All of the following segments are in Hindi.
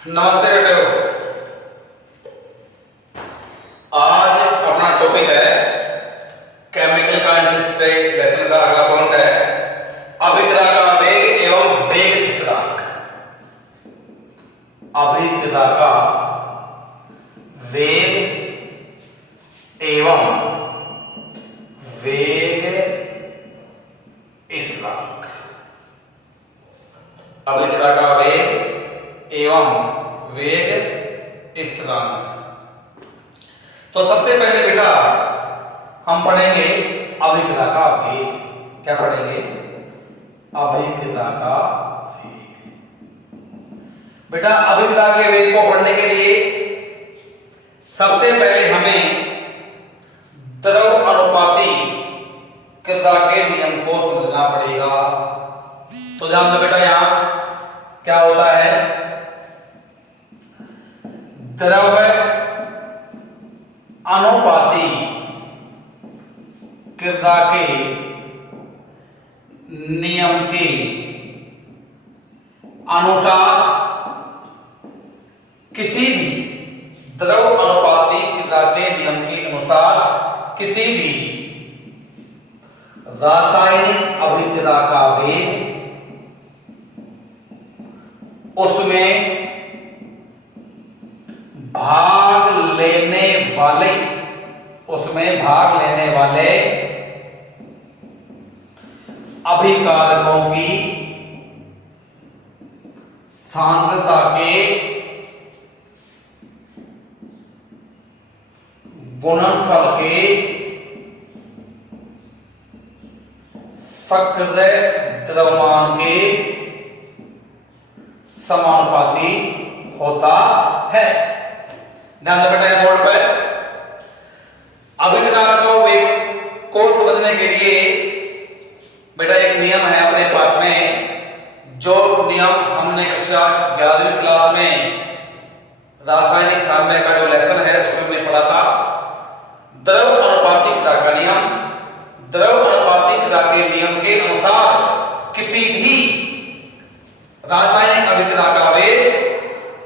नमस्ते बेटो। आज अपना टॉपिक है केमिकल का इंटरेस्ट लेसन का अगला पॉइंट है अभिक्रिया का वेग एवं वेग स्थिरांक। अभिक्रिया का वेग एवं वेग स्थिरांक। अभिक्रिया का वेग एवं वेग स्थिरांक। तो सबसे पहले बेटा हम पढ़ेंगे अभिक्रिया का वेग। क्या पढ़ेंगे? अभिक्रिया का वेग। बेटा अभिक्रिया के वेग को पढ़ने के लिए सबसे पहले हमें द्रव अनुपाती क्रिया के नियम को समझना पड़ेगा। तो ध्यान दो बेटा, यहां क्या होता है? द्रव अनुपाती क्रिया के नियम के अनुसार किसी भी द्रव अनुपाती क्रिया के नियम के अनुसार किसी भी रासायनिक अभिक्रिया का वेग उसमें भाग लेने वाले अभिकारकों की सांद्रता के गुणनफल के सक्रिय द्रव्यमान के समानुपाती होता है। ध्यान दो बेटा बोर्ड पर। अभिक्रिया का वेग को समझने के लिए बेटा एक नियम है अपने पास में, जो नियम हमने कक्षा 11वीं क्लास में रासायनिक साम्य का जो लेसन है उसमें हमने पढ़ा था। द्रव अनुपाती क्रिया का नियम। द्रव अनुपाती क्रिया के नियम के अनुसार किसी भी रासायनिक अभिक्रिया का वेग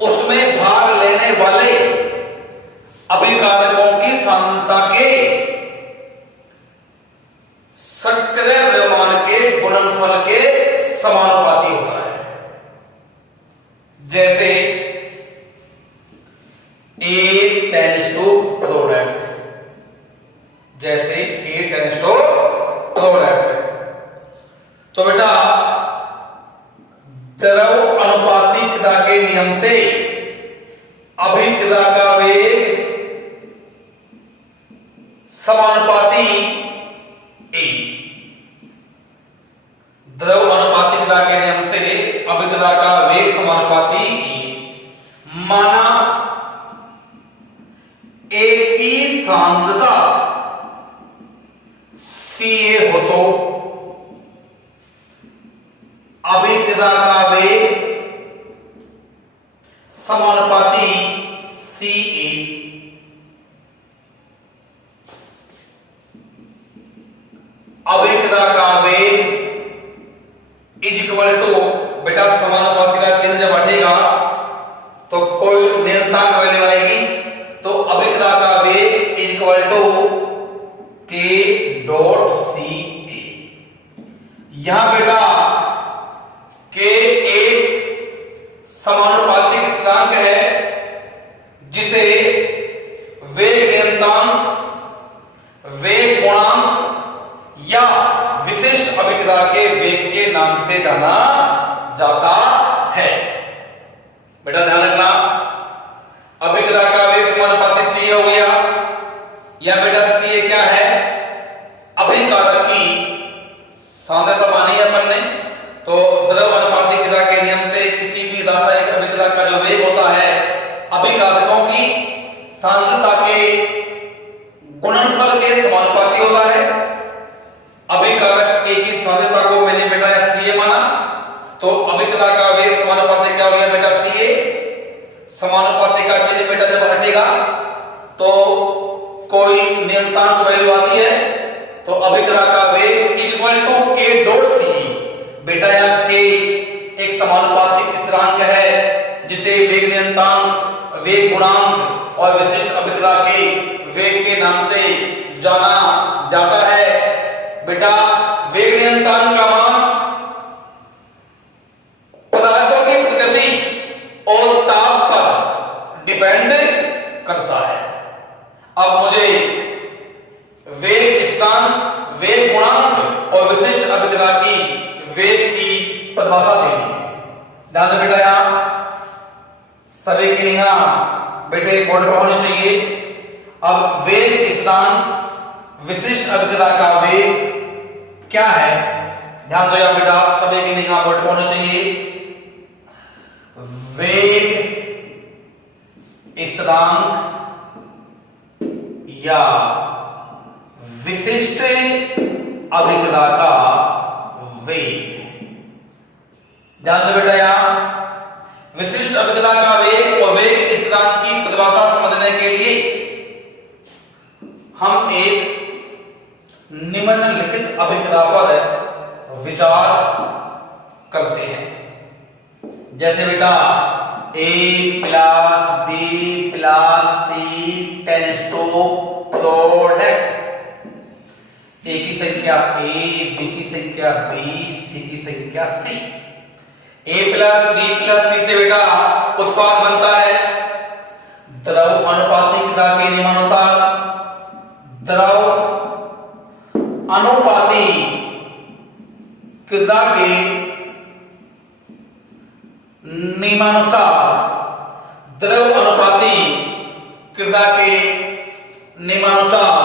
उसमें भाग लेने वाले अभिकारकों की सांद्रता के सक्रिय द्रव्यमान के गुणनफल के समानुपाती होता है। जैसे A tends to product, जैसे A tends to product। तो बेटा द्रव अनुपाती क्रिया के नियम से अभिक्रिया का वेग समानुपाती A। द्रव अनुपाती क्रिया के नियम से अभिक्रिया का वेग समानुपाती A। माना A की सांद्रता Ca हो तो अभिक्रिया का वेग समानुपाती Ca। अभिक्रिया का वेग इज इक्वल टू बेटा समानुपाती का चिन्ह जब हटेगा तो कोई नियतांक वैल्यू आएगी। तो अभिक्रिया का वेग is equal to K dot Ca। यहां बेटा K एक समानुपातिक स्थिरांक है जिसे वेग नियतांक, वेग गुणांक या विशिष्ट अभिक्रिया के वेग के नाम से जाना जाता है। बेटा ध्यान रखना, अभिक्रिया का वेग समानुपाती Ca हो गया, या बेटा Ca क्या है? अभिकारक की सांद्रता मानी है अपन ने। तो द्रव अनुपाती क्रिया के नियम से किसी भी रासायनिक अभिक्रिया का जो वेग होता है अभिकारकों की सांद्रता के गुणनफल के समानुपाती होता है। अभिकारक A की सांद्रता को मैंने बेटा Ca माना, तो अभिक्रिया का वेग समानुपाती क्या हो गया बेटा Ca। समानुपाती का चिन्ह बेटा जब हटेगा तो कोई नियतांक वैल्यू आती है, तो अभिक्रिया का वेग equal to K dot Ca। बेटा यहाँ K एक समानुपातिक स्थिरांक है जिसे वेग नियतांक, वेग गुणांक और विशिष्ट अभिक्रिया के वेग के नाम से जाना जाता है। बेटा वेग नियतांक का मान पदार्थों की प्रकृति और ताप पर डिपेंड करता है। अब मुझे वेग स्थिरांक, वेग गुणांक और विशिष्ट अभिक्रिया की वेग की परिभाषा देनी है। ध्यान से बेटा यहां सभी की निगाह बेटे बोर्ड पर होनी चाहिए। अब वेग स्थिरांक, विशिष्ट अभिक्रिया का वेग क्या है, ध्यान दो बेटा, सभी की निगाह बोर्ड पर होनी चाहिए। वेग स्थिरांक या विशिष्ट अभिक्रिया का वेग, ध्यान दो बेटा यहां विशिष्ट अभिक्रिया का वेग और वेग स्थिरांक की परिभाषा समझने के लिए हम एक निम्नलिखित अभिक्रिया पर विचार करते हैं। जैसे बेटा A plus B plus C tends to product, A की संख्या A, B की संख्या B, C की संख्या C। A plus B plus C से बेटा उत्पाद बनता है द्रव अनुपातिकता के नियमानुसार। द्रव अनुपातिकता के नियमानुसार, द्रव अनुपातिकता के नियमानुसार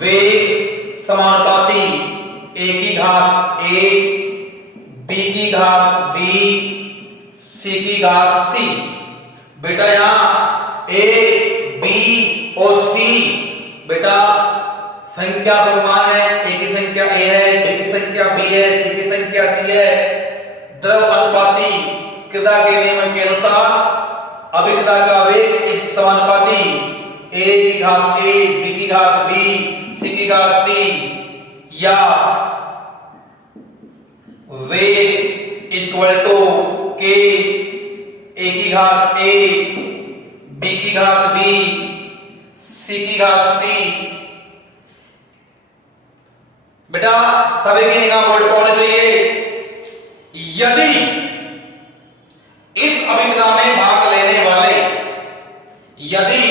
वेग समानुपाती A की घात A, B की घात B, C की घात C। बेटा यहां A, B और C बेटा संख्या समान है। A की संख्या A है, B की संख्या B है, C की संख्या C है। द्रव अनुपातिकता के नियम के अनुसार अभिक्रिया का वेग इस समानुपाती A की घात A, B की घात B, C की घात C या वेग इक्वल टू K, A की घात A, B की घात B, C की घात C। बेटा सभी की निगाह बोर्ड पर होनी चाहिए। यदि इस अभिक्रिया में भाग लेने वाले, यदि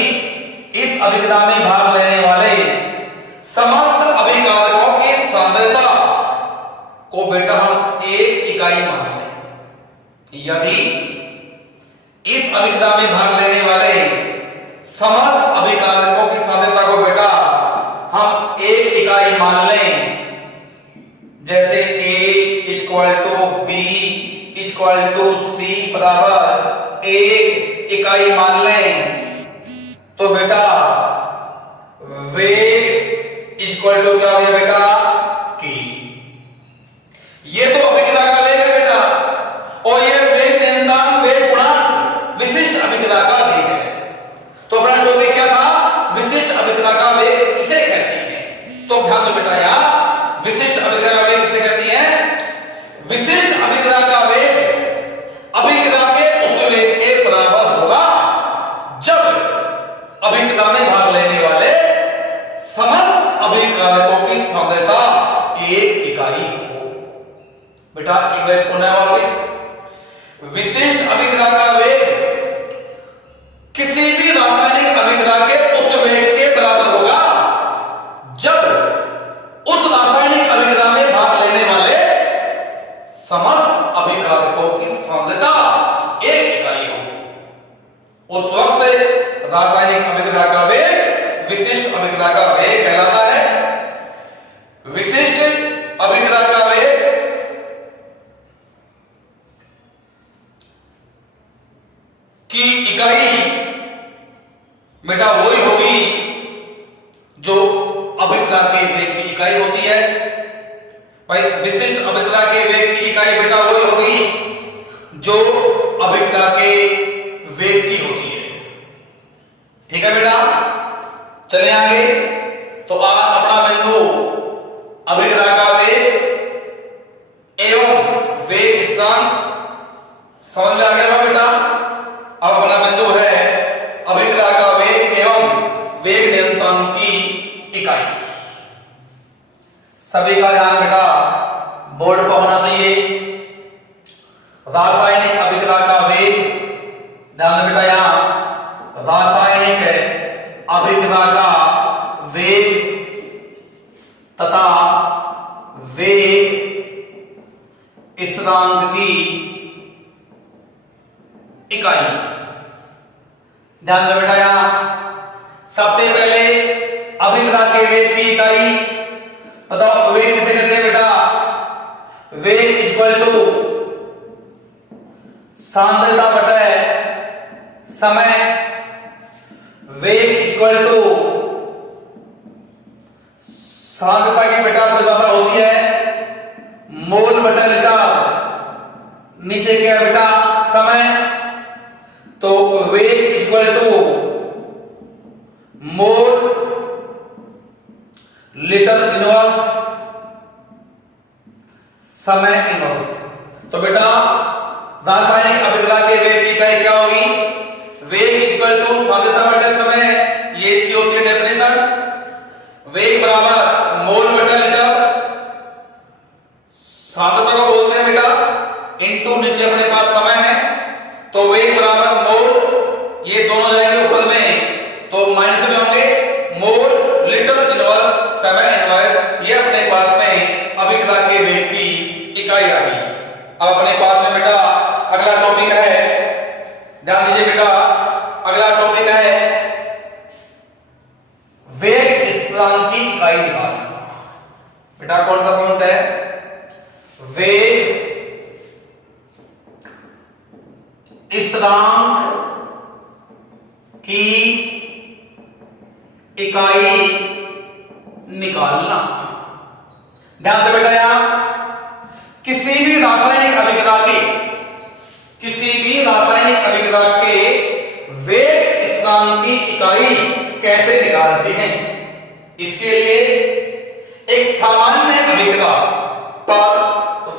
इस अभिक्रिया में भाग लेने वाले समस्त अभिकारकों की सांद्रता को बेटा हम एक इकाई मान लें। यदि इस अभिक्रिया में भाग लेने वाले समस्त अभिकारकों की सांद्रता को बेटा हम एक इकाई मान लें, जैसे A equal to B equal to C बराबर एक इकाई मान लें, तो बेटा वेग इक्वल टू क्या हो गया बेटा K। ये तो अभिक्रिया का वेग है बेटा, और ये वेग नियतांक, वेग गुणांक विशिष्ट अभिक्रिया का वेग है। तो अपना टॉपिक क्या था, विशिष्ट अभिक्रिया का वेग किसे कहते हैं। तो ध्यान दो बेटा यार, विशिष्ट अभिक्रिया का वेग किसे कहती है। विशिष्ट अभिक्रिया का वेग अभिक्रिया के उस वेग के बराबर होगा जब अभिक्रिया में भाग लेने वाले समस्त अभिकारकों की सांद्रता एक इकाई हो। बेटा एक बार पुनः वापस, विशिष्ट अभिक्रिया का वेग किसी भी रासायनिक अभिक्रिया के उस वेग के बराबर होगा जब उस रासायनिक अभिक्रिया में भाग लेने वाले समस्त अभिकारकों की सांद्रता एक इकाई हो। उस वक्त रासायनिक अभिक्रिया का वेग विशिष्ट अभिक्रिया का वेग कहलाता है। विशिष्ट अभिक्रिया का वेग की इकाई बेटा वही होगी जो अभिक्रिया के वेग की इकाई होती है। भाई विशिष्ट अभिक्रिया के वेग की इकाई बेटा वही होगी जो अभिक्रिया के वेग की होती है। ठीक है बेटा, चले आगे। तो आज अपना बिंदु अभिक्रिया का वेग एवं वेग स्थिरांक समझ में आ गया बेटा। रासायनिक अभिक्रिया का वेग, ध्यान बेटा यहां रासायनिक अभिक्रिया का वेग तथा वेग स्थिरांक की इकाई। ध्यान दो बेटा यहां सबसे पहले अभिक्रिया के वेग की इकाई बताओ। वेग किसे कहते हैं बेटा? वेग इक्वल टू सांद्रता बटा समय। वेग इक्वल टू सांद्रता की बेटा परिभाषा होती है मोल बटा लीटर, नीचे क्या बेटा समय। तो वेग equal to mole litre inverse समय इनवर्स। तो बेटा रासायनिक अभिक्रिया के वेग की इकाई क्या होगी? वेग इक्वल टू सांद्रता बटा समय, ये इसकी होती है डेफिनेशन। वेग बराबर मोल बटा लीटर, सांद्रता को बोलते हैं बेटा इनटू नीचे अपने पास समय है, तो वेग बराबर मोल, ये दोनों जाएंगे ऊपर में तो माइनस में होंगे, मोल लीटर इनवर्स समय इनवर्स, ये अपने पास में अभिक्रिया के वेग की इकाई आ गई। अब अपने पास में बेटा अगला टॉपिक है, ध्यान दीजिए बेटा अगला टॉपिक है वेग स्थिरांक की इकाई निकालना। बेटा कौन सा पॉइंट है? वेग स्थिरांक की इकाई निकालना। ध्यान दो बेटा यहां किसी भी रासायनिक अभिक्रिया के वेग स्थिरांक की इकाई कैसे निकालते हैं, इसके लिए एक सामान्य अभिक्रिया पर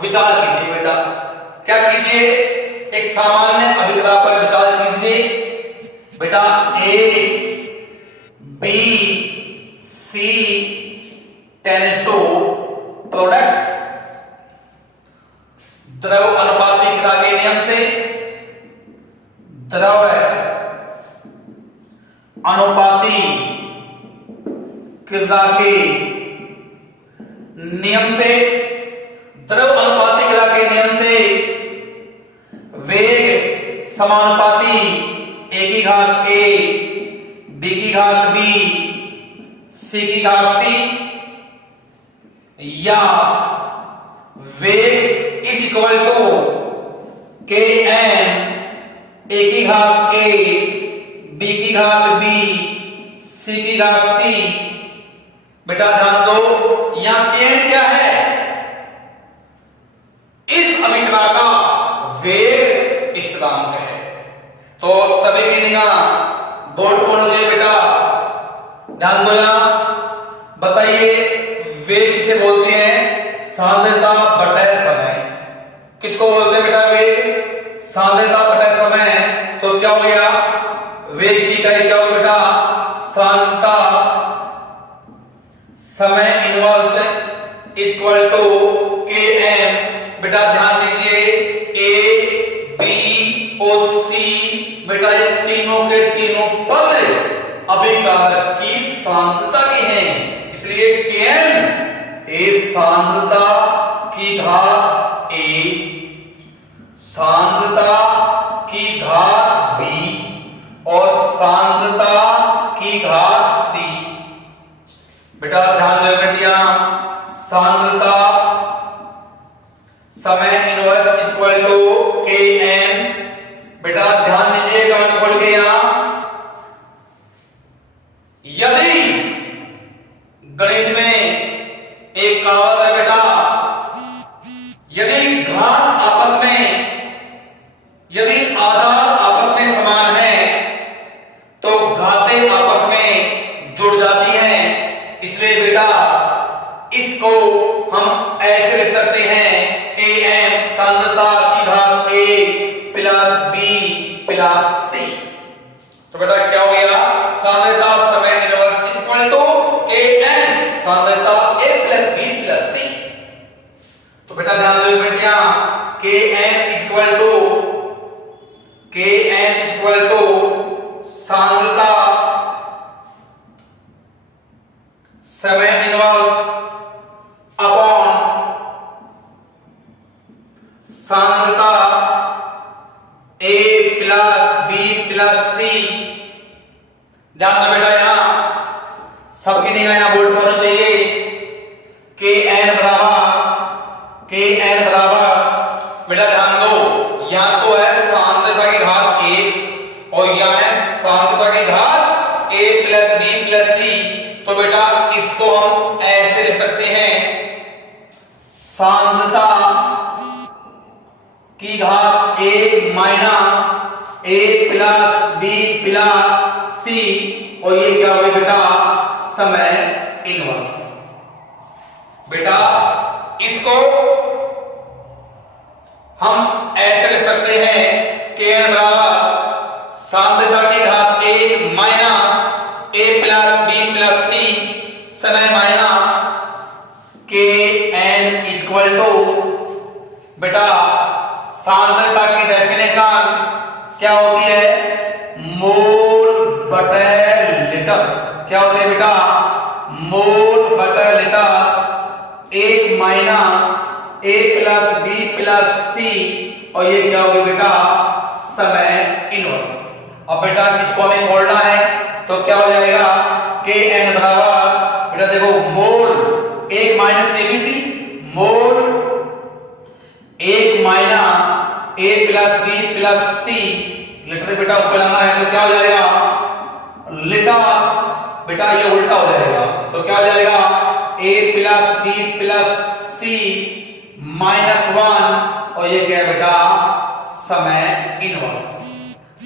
विचार कीजिए बेटा। क्या कीजिए? एक सामान्य अभिक्रिया पर विचार कीजिए बेटा। A B C tends to product द्रव अनुपातिकता के नियम से, द्रव अनुपाती क्रिया के नियम से, द्रव अनुपाती क्रिया के नियम से वेग समानुपाती ए की घात ए, बी की घात बी, सी की घात सी, या वेग is equal to K N A की घात ए, बी की घात बी, सी की घात सी। बेटा ध्यान दो यहां kn क्या है? इस अभिक्रिया का वेग स्थिरांक है। तो सभी की निगाह बोर्ड पर होनी चाहिए बेटा। ध्यान दो यहां बताइए वेग किसे बोलते हैं? सांद्रता बटा समय। किसको बोलते हैं बेटा वेग? सांद्रता बटा समय। तो क्या हो गया? वेग की इकाई क्या होगी बेटा? सांद्रता समय इनवर्स इक्वल टू के एम। बेटा ध्यान दीजिए ए बी और सी बेटा ये तीनों के तीनों पद अभिकारक की सांद्रता के हैं, इसलिए Kn ए सांद्रता की घात ए, सांद्रता की घात बी और सांद्रता की घात सी। बेटा ध्यान दो बेटिया सांद्रता समय inverse equal to K N. बेटा ध्यान दीजिए कहानी पढ़ के यहां यदि गणित में एक कहावत है बेटा, यदि घात आपस में, यदि आधार आपस में समान है तो घातें आपस में जुड़ जाती हैं। इसलिए बेटा इसको हम ऐसे लिख सकते हैं कि एम सांद्रता की घात ए प्लस बी प्लस सी। तो बेटा क्या हो गया? सांद्रता समय inverse equal to K N सांद्रता ए प्लस बी प्लस सी। तो बेटा ध्यान दो बेटिया के N equal to K N equal to सांद्रता समय इनवर्स अपॉन सांद्रता ए प्लस बी प्लस सी। ध्यान दो बेटा, यहां सबकी निगाह यहां बोल्ड होना चाहिए। के एन बराबर बेटा ध्यान दो, यहां तो है सांद्रता की घात 1 और यहां है सांद्रता की घात a plus b plus c। तो बेटा इसको हम ऐसे लिख सकते हैं, सांद्रता की घात 1 minus a plus b plus c और ये क्या हुआ बेटा समय इनवर्स। बेटा इसको हम ऐसे लिख सकते हैं के एन बराबर सांद्रता की घात 1 minus a plus b plus c समय माइनस के एन इक्वल टू बेटा सांद्रता की डेफिनेशन क्या होती है, मोल बटे लीटर। क्या होती है बेटा, मोल बटे litre 1 minus a plus b plus c और ये क्या होगी बेटा समय इनवर्स। अब बेटा इसको हमें मोड़ना है तो क्या हो जाएगा, के एन बराबर बेटा देखो मोल 1 minus abc, mole 1 minus a plus b plus c litre बेटा ऊपर लाना है तो क्या हो जाएगा लीटर। बेटा ये उल्टा हो जाएगा तो क्या हो जाएगा a plus b plus c minus 1 और ये क्या है बेटा समय इनवर्स।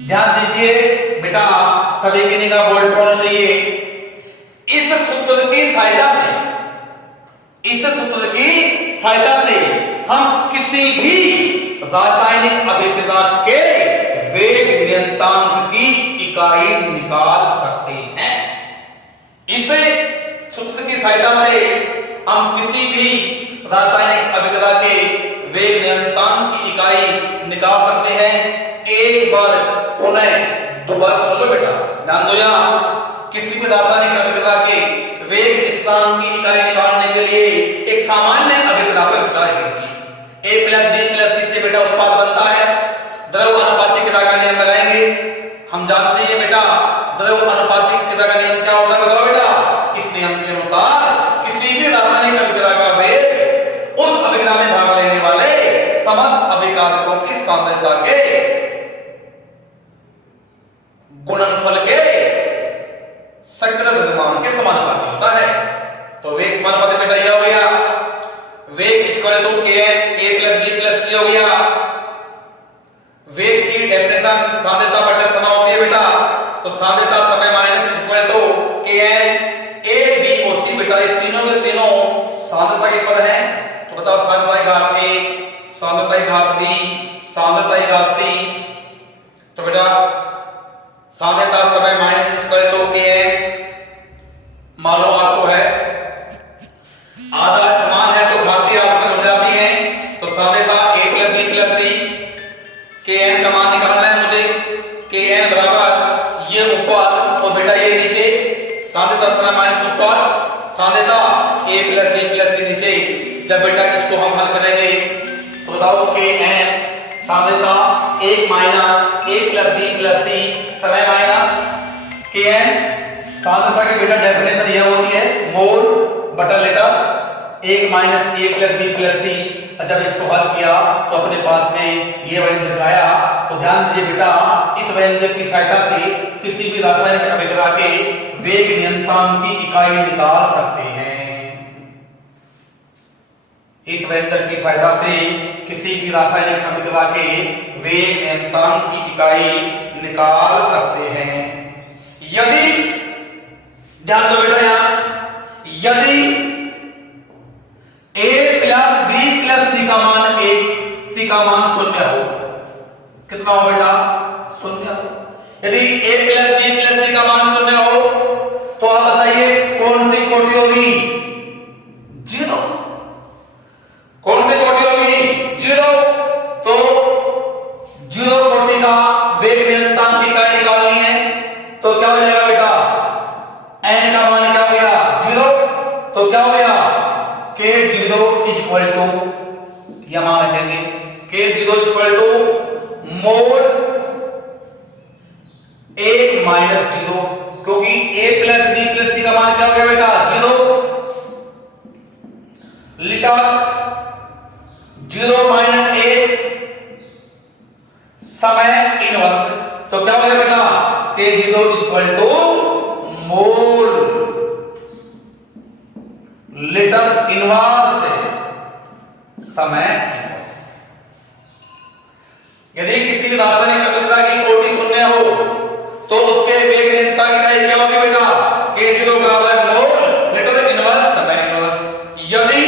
ध्यान दीजिए बेटा, सभी की निगाह बोल्ड पर होनी चाहिए। इस सूत्र की सहायता से हम किसी भी रासायनिक अभिक्रिया के वेग नियतांक की इकाई निकाल सकते हैं। इस सूत्र की सहायता से हम किसी भी रासायनिक अभिक्रिया के वेग नियतांक की इकाई निकाल सकते हैं। एक बार पुनः दोबारा सुन लो बेटा, ध्यान दो। यहां किसी भी रासायनिक अभिक्रिया के वेग स्थिरांक की इकाई निकालने के लिए एक सामान्य अभिक्रिया पर विचार कीजिए। a plus b plus c से बेटा उत्पाद बनता है। द्रव अनुपातिक्रिया का नियम लगाएंगे। हम जानते हैं बेटा द्रव अनुपातिक्रिया का नियम क्या होता है, बताओ बेटा। इस नियम के अनुसार किसी भी रासायनिक अभिक्रिया का वेग उस अभिक्रिया में भाग लेने वाले समस्त अभिकारकों की सांद्रता के गुणनफल के सकृत द्रव्यमान के समानुपाती होता है। तो वेग समानुपाती बेटा यह हो गया, वेग equal to K N a plus b plus c हो गया। वेग की डेफिनेशन सांद्रता बटे समय होती है बेटा, तो सांद्रता समय minus equal to K N a b और c बेटा, ये तीनों के तीनों सांद्रता के पद हैं। तो बताओ सांद्रता की घात a, सांद्रता की घात b, सांद्रता की घात c। तो बेटा सांद्रता समय minus equal to K N मालूम आपको है, आधा समान है तो घातीय आपस हो जाती है। तो सांद्रता a plus b plus c, के एन का मान निकालना है मुझे। के एन बराबर ये ऊपर और बेटा ये नीचे, सांद्रता समय माइनस ऊपर, सांद्रता a plus b plus c नीचे। जब बेटा इसको हम हल करेंगे तो बताओ के एन सांद्रता 1 minus a plus b plus c समय माइनस के एन सांद्रता की बेटा डेफिनेशन यह होती है, मोल बटा litre 1 minus a plus b plus c। जब इसको हल किया तो अपने पास में ये व्यंजक आया। तो ध्यान दीजिए बेटा, इस व्यंजक की सहायता से किसी भी रासायनिक अभिक्रिया के वेग नियतांक की इकाई निकाल सकते हैं। इस व्यंजक की सहायता से किसी भी रासायनिक अभिक्रिया के वेग नियतांक की इकाई निकाल सकते हैं। यदि ध्यान दो बेटा, यहां यदि a plus b plus c का मान 1, c का मान 0 हो, कितना हो बेटा 0 हो। यदि a plus b plus c का मान 0 हो तो आप बताइए कौन सी कोटि होगी, 0। कौन सी कोटि होगी, 0। तो 0 कोटि का वेग इज इक्वल टू, यह मान रखेंगे K0 is equal to mole A minus 0, क्योंकि A plus B plus C का मान क्या हो गया बेटा 0, लिखा 0 माइनस 1 समय इनवर्स, तो क्या हो गया बेटा K0 is equal to mole litre inverse समय इनवर्स। यदि किसी रासायनिक अभिक्रिया की कोटि शून्य हो तो उसके वेग नियंत्रण की इकाई क्या होगी बेटा K0 बराबर मोल लिटर इनवर्स समय इनवर्स। यदि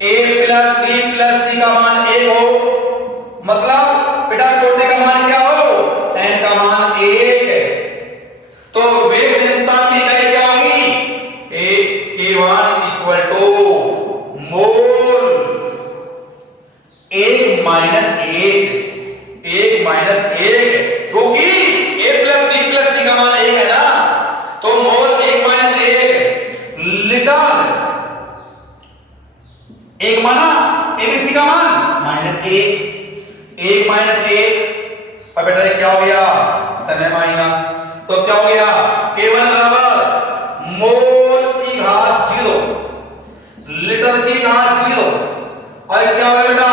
A plus B plus C का मान 1 हो, मतलब बेटा कोटि का मान क्या हो n का मान 1 है, तो वेग नियंत्रण की इकाई क्या होगी K1 equal to mole 1 minus 1, क्योंकि A plus B plus C का मान 1 है ना, तो मोल 1 माइनस 1 लिटर 1 माना ABC का मान माइनस 1 माइनस 1 और बेटा क्या हो गया समय माइनस, तो क्या हो गया K1 बराबर मोल की घात 0 लिटर की घात 0 और क्या हो गया बेटा